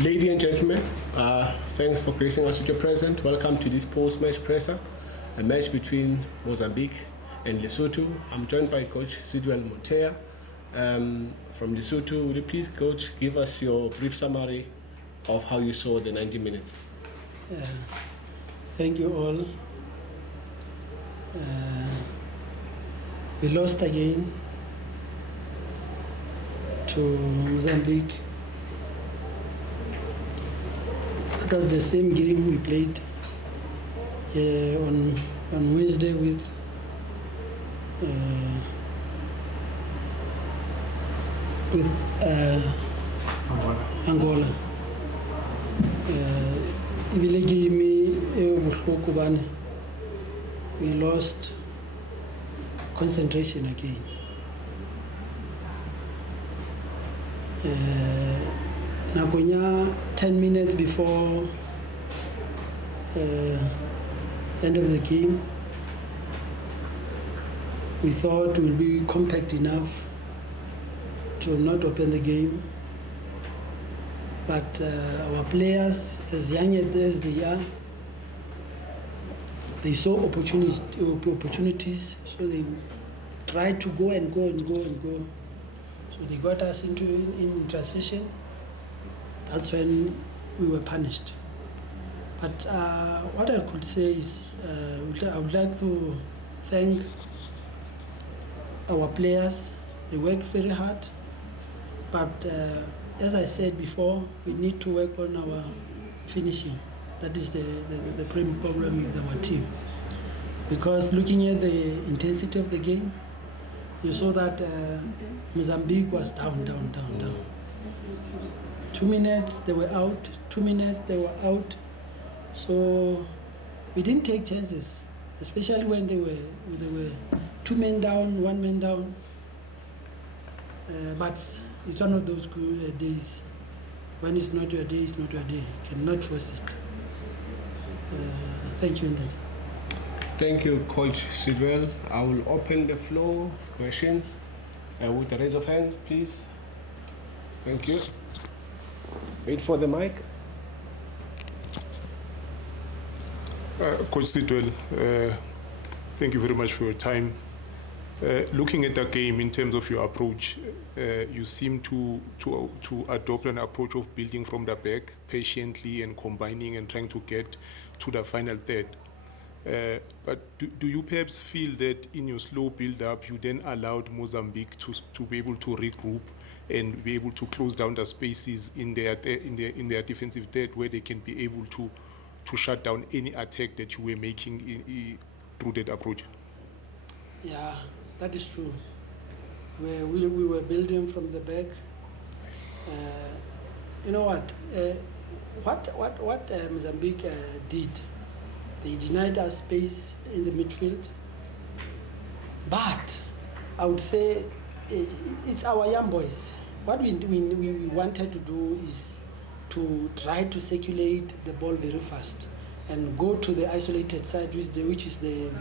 Ladies and gentlemen, thanks for gracing us with your presence. Welcome to this post-match presser, a match between Mozambique and Lesotho. I'm joined by Coach Sidwell Mothea from Lesotho. Would you please, Coach, give us your brief summary of how you saw the 90 minutes? Thank you all. We lost again to Mozambique. It was the same game we played on Wednesday with Angola. We lost concentration again. Nagoya 10 minutes before end of the game, we thought we'll be compact enough to not open the game, but our players, as young as they are, they saw opportunities, so they tried to go and go and go and go. So they got us in transition. That's when we were punished. But what I could say is I would like to thank our players. They worked very hard. But as I said before, we need to work on our finishing. That is the prime problem with our team. Because looking at the intensity of the game, you saw that Mozambique was down. 2 minutes they were out, 2 minutes they were out. So we didn't take chances, especially when they were 2 men down, 1 man down. But it's one of those good days. When it's not your day, it's not your day. You cannot force it. Thank you, Ndadi. Thank you, Coach Sidwell. I will open the floor for questions with the raise of hands, please. Thank you. Wait for the mic. Coach Sidwell, thank you very much for your time. Looking at the game in terms of your approach, you seem to adopt an approach of building from the back patiently and combining and trying to get to the final third. But do you perhaps feel that in your slow build-up, you then allowed Mozambique to be able to regroup and be able to close down the spaces in their defensive third, where they can be able to shut down any attack that you were making through that approach? Yeah, that is true. We were building from the back. You know what? What Mozambique did, they denied us space in the midfield. But I would say it's our young boys. What we wanted to do is to try to circulate the ball very fast and go to the isolated side, which is the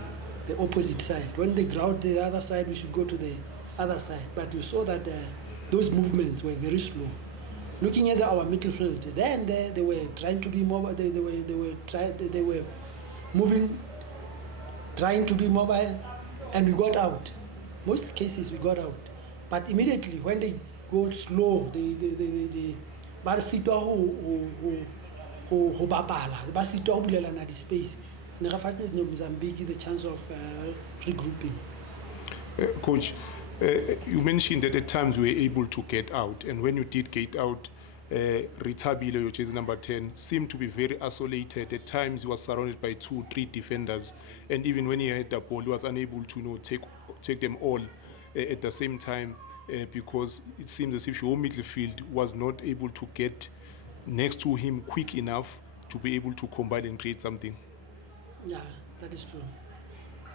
opposite side. When they ground the other side, we should go to the other side. But you saw that those movements were very slow. Looking at our midfield, then they were trying to be mobile. They were moving, trying to be mobile, and we got out. Most cases we got out. But immediately when they go slow, they ba sitwa ho bapala, ba sitwa ho bulelana di space. Ne ga fa Mozambique the chance of regrouping. Coach, you mentioned that at times you were able to get out, and when you did get out, Ritabile, which is number 10, seemed to be very isolated. At times he was surrounded by 2-3 defenders, and even when he had the ball, he was unable to take them all at the same time, because it seems as if your midfield was not able to get next to him quick enough to be able to combine and create something. Yeah, that is true.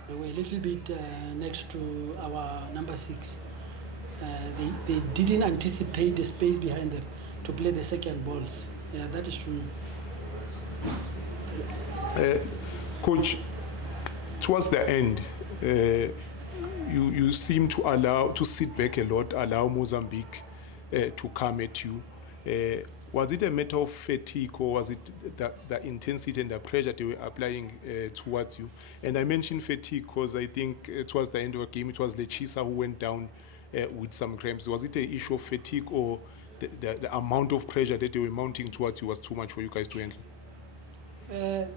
They were a little bit next to our number 6. They didn't anticipate the space behind them to play the second balls. Yeah, that is true. Coach, towards the end, you seem to sit back a lot, allow Mozambique to come at you. Was it a matter of fatigue, or was it the intensity and the pressure they were applying towards you? And I mentioned fatigue because I think towards the end of the game, it was Lechisa who went down with some cramps. Was it an issue of fatigue, or the amount of pressure that they were mounting towards you was too much for you guys to handle? In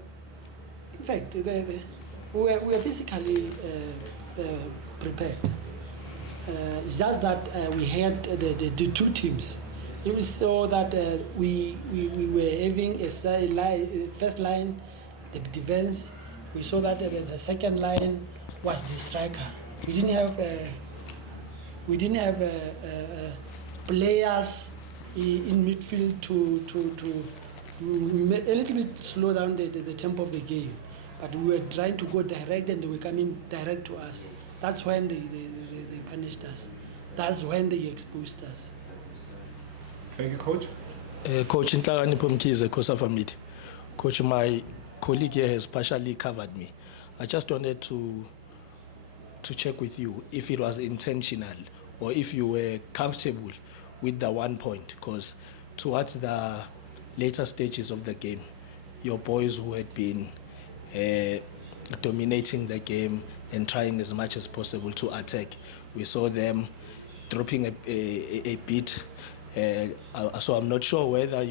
fact, we were physically prepared. It's just that we had the two teams. It was so that we were having a first line, the defense. We saw that the second line was the striker. We didn't have players in midfield to a little bit slow down the tempo of the game. But we were trying to go direct, and they were coming direct to us. That's when they punished us. That's when they exposed us. Thank you, Coach. Coach Nhlakanipho Mkhize, COSAFA Media. Coach, my colleague here has partially covered me. I just wanted to check with you if it was intentional or if you were comfortable with the 1 point, because towards the later stages of the game, your boys who had been dominating the game and trying as much as possible to attack, we saw them dropping a bit. So I'm not sure whether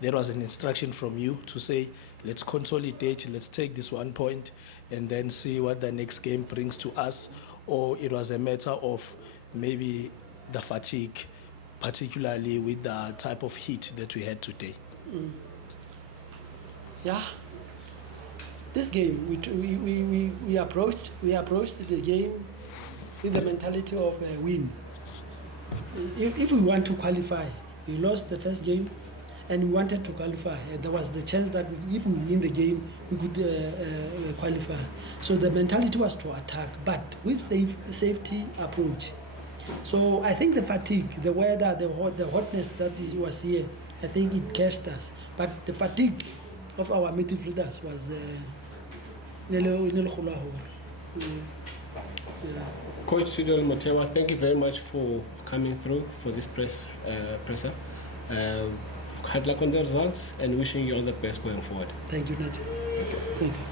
there was an instruction from you to say, let's consolidate, let's take this 1 point and then see what the next game brings to us, or it was a matter of maybe the fatigue, particularly with the type of heat that we had today. Yeah. This game, we approached the game with the mentality of a win. If we want to qualify, we lost the first game, and we wanted to qualify. There was the chance that if we win the game, we could qualify. So the mentality was to attack, but with safety approach. So I think the fatigue, the weather, the hotness that was here, I think it cashed us. But the fatigue of our midfielders was Coach Sidwell Mothea, thank you very much for coming through for this presser. Hard luck on the results, and wishing you all the best going forward. Thank you, Nat. Thank you.